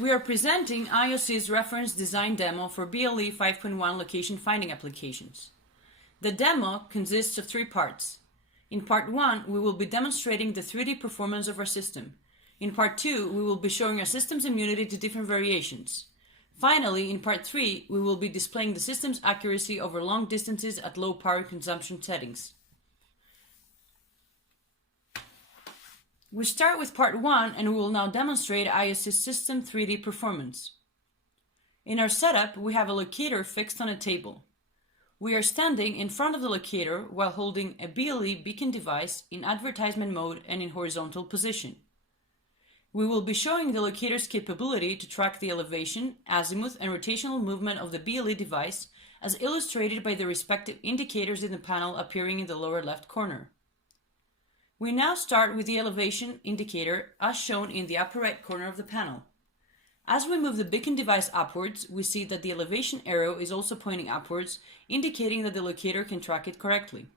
We are presenting IOSEA's reference design demo for BLE 5.1 location finding applications. The demo consists of 3 parts. In part 1, we will be demonstrating the 3D performance of our system. In part 2, we will be showing our system's immunity to different variations. Finally, in part 3, we will be displaying the system's accuracy over long distances at low power consumption settings. We start with part 1 and we will now demonstrate IOSEA's system 3D performance. In our setup, we have a locator fixed on a table. We are standing in front of the locator while holding a BLE beacon device in advertisement mode and in horizontal position. We will be showing the locator's capability to track the elevation, azimuth, and rotational movement of the BLE device as illustrated by the respective indicators in the panel appearing in the lower left corner. We now start with the elevation indicator as shown in the upper right corner of the panel. As we move the beacon device upwards, we see that the elevation arrow is also pointing upwards, indicating that the locator can track it correctly.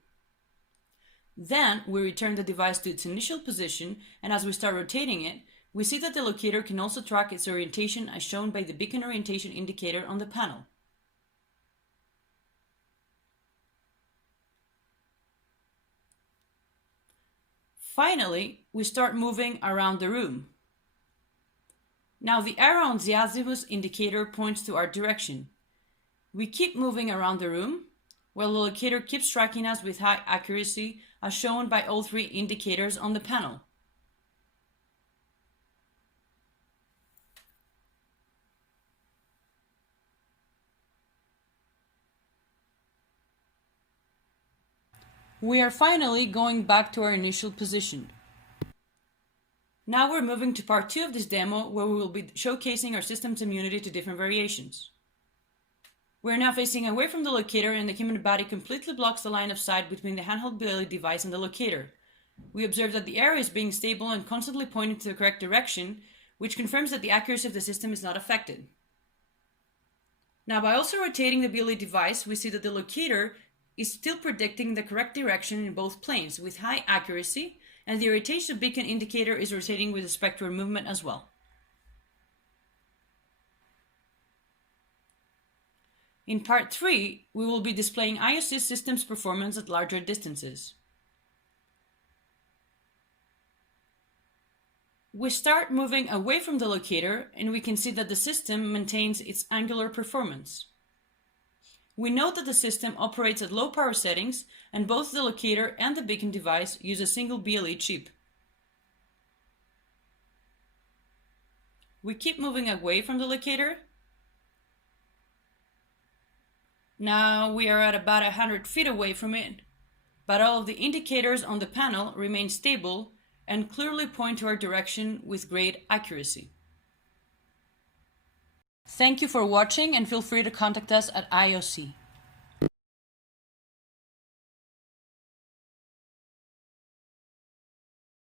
Then we return the device to its initial position, and as we start rotating it, we see that the locator can also track its orientation as shown by the beacon orientation indicator on the panel. Finally, we start moving around the room. Now the arrow on the azimuth indicator points to our direction. We keep moving around the room, while the locator keeps tracking us with high accuracy as shown by all 3 indicators on the panel. We are finally going back to our initial position. Now we're moving to part 2 of this demo where we will be showcasing our system's immunity to different variations. We're now facing away from the locator and the human body completely blocks the line of sight between the handheld BLE device and the locator. We observe that the arrow is being stable and constantly pointing to the correct direction, which confirms that the accuracy of the system is not affected. Now by also rotating the BLE device, we see that the locator is still predicting the correct direction in both planes with high accuracy, and the orientation beacon indicator is rotating with the spectral movement as well. In part 3, we will be displaying IOSEA system's performance at larger distances. We start moving away from the locator and we can see that the system maintains its angular performance. We note that the system operates at low power settings and both the locator and the beacon device use a single BLE chip. We keep moving away from the locator. Now we are at about 100 feet away from it, but all of the indicators on the panel remain stable and clearly point to our direction with great accuracy. Thank you for watching and feel free to contact us at IOSEA.